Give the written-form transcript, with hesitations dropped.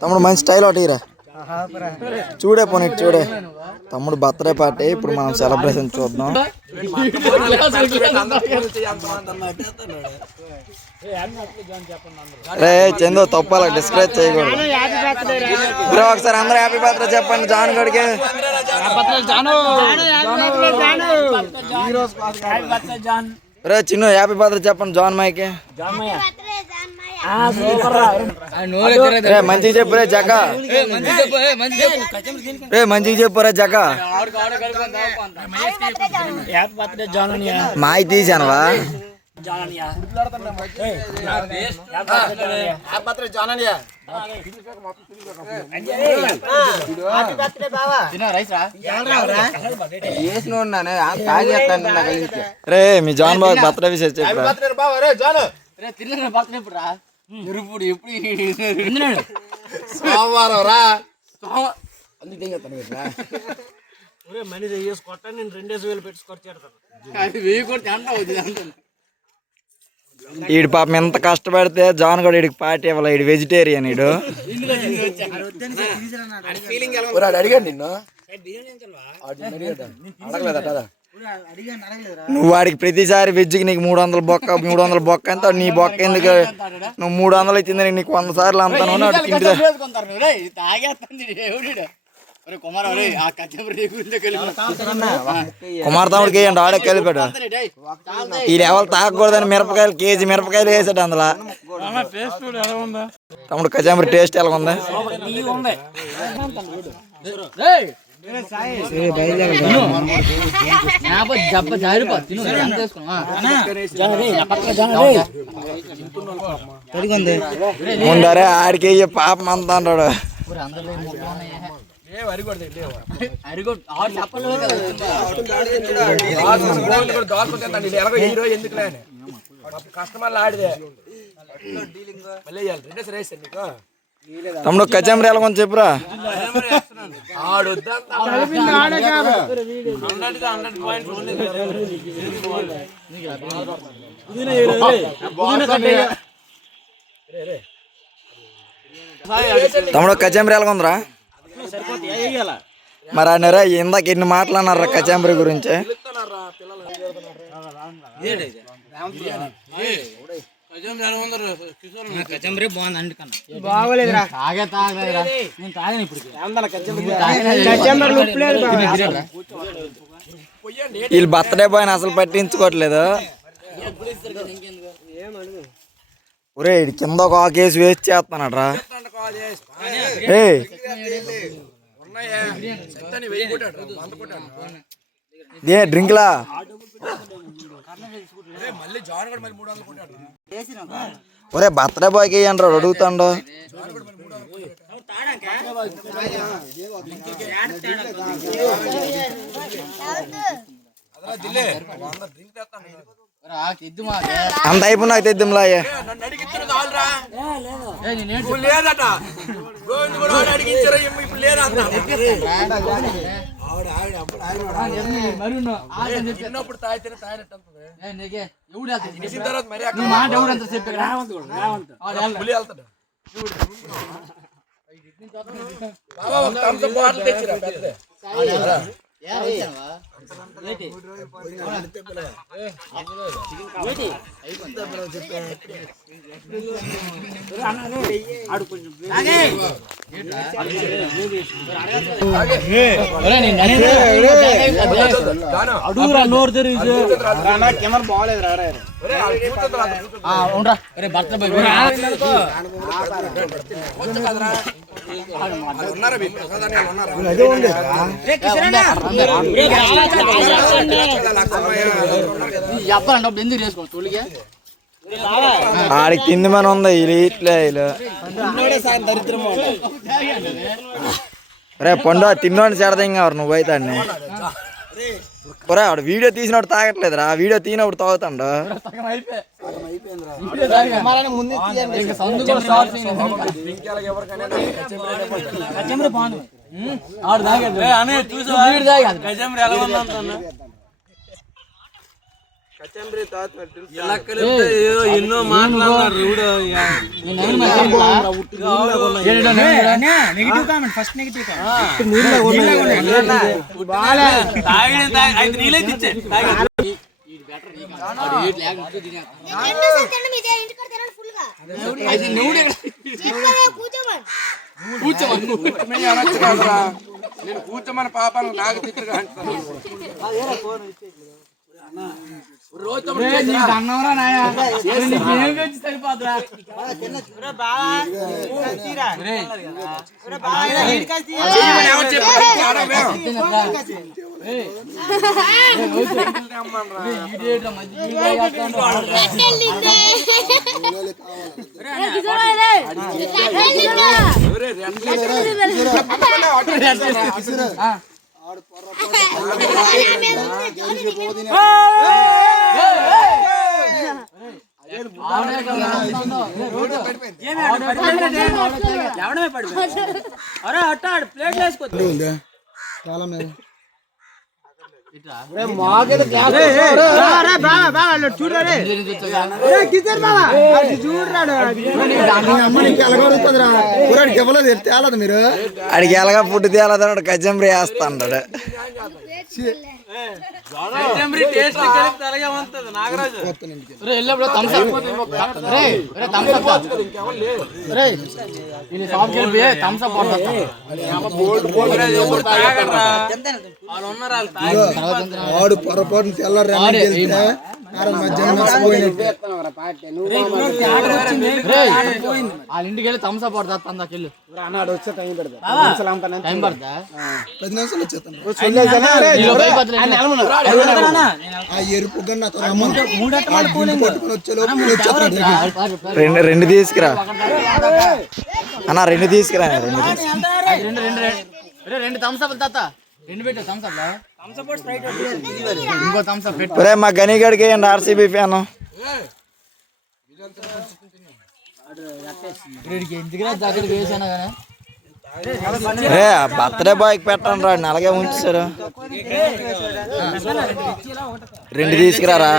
తమ్ముడు మంచి స్టైల్ ఒకటిరా చూడే పోనీ చూడే తమ్ముడు బర్త్డే పార్టీ ఇప్పుడు మనం సెలబ్రేషన్ చూద్దాం. రే చందు తప్పాల డిస్కరేజ్ చేయకూడదు బ్రో. ఒకసారి అందరూ హ్యాపీ బర్త్డే చెప్పండి జాన్ గడికి. రే చిన్ను హ్యాపీ బర్త్డే చెప్పండి జాన్ మైకి. రే మంచిగా చెప్పు రే జగ. రే మంచిగా చెప్పు రే జగ. మాయి తీసానవా రే మీ జాన్ బాబు బర్త్డే విషయం చెప్పు. సోమవారం రా మనిషి వేసుకొట్ట నేను 2000 పెట్టుకొచ్చాడు. ఈడు పాపం ఎంత కష్టపడితే జాన్ కూడా వీడికి పార్టీ ఇవ్వాలి. ఈడు వెజిటేరియన్. ఈడు అడిగాడు నిన్ను నువ్వు వాడికి ప్రతిసారి వెజ్కి నీకు 300 బొక్క ఎంత నీ బొక్క ఎందుకు నువ్వు 300 ఇచ్చింది నీకు 100 సార్లు అంతాను. కుమార్ తమ్ముడికి వేయండి ఆడే కలిపాడు. ఈ లెవెల్ తాగకూడదని మిరపకాయలు కేజీ మిరపకాయలు వేసాడు అందులో. తమ్ముడు కచాంబరి టేస్ట్ ఎలా ఉంది? ముందరే ఆడికి పాపం అంతా అంటాడు. తమ్ముడు కచాంబరి ఎలా కొంచెం చెప్పురా. తమ్ముడు కచాంబరి ఎలా కొందరా మరి అన్నారా ఇందాక ఎన్ని మాటలు అన్నారా కచాంబరి గురించి? వీళ్ళు బర్త్డే బాయ్ని అసలు పట్టించుకోవట్లేదు. ఒరే కింద ఒక కేసు వేస్ట్ చేస్తున్నాడు రా. డ్రింక్లా ఒరే బర్త్డే బాయ్కి వేయండి రా అడుగుతాండు. అంత అయిపో నాకు తెద్దాంలా. కెమెరా బాగలేదు రా. ఎందుకు చేసుకో తొలిగా ఆడికి తింది మన ఉంది ఇట్లే రే పండు తిన్నోని చెడదింగారు నువ్వు అయితే అన్ని. ఒరే ఆడు వీడియో తీసినప్పుడు తాగట్లేదురా. వీడియో తీసినప్పుడు తాగుతాడు. ఎన్నో మాట్లాడుతున్నారు నెగిటివ్ కామెంట్ ఫస్ట్ నెగిటివ్ నేను కూర్చోమని పాపాను నాకు తిట్టుగా మీరు అడిగి ఎలాగా ఫుడ్ తేలదన్నాడు కజంబ్రీ వేస్తా అన్నాడు వాడు పొరపాటు తెల్లారు వాళ్ళ ఇంటికి వెళ్ళి థమ్స్ అప్ పడుతుంది అందాకెళ్ళు వచ్చే టైం పెడతా టైం పడుతుందా 10 నిమిషాలు వచ్చేస్తాను ఆ ఎరుపు గన్న పట్టుకుని వచ్చే రెండు తీసుకురా అన్న రెండు తీసుకురా రెండు థమ్స్ అప్ తాత రెండు పెట్టు థమ్స్ అప్ ఇంకో థమ్స్ అప్ పెట్టు ఒరే మా గనిగడికి ఆర్సీబీ ఫ్యాన్ ఎందుకు జాకెట్ వేసాను కానీ రే బర్త్డే బాయ్కి పెట్టండి రా అలాగే ఉంచారు రెండు తీసుకురారా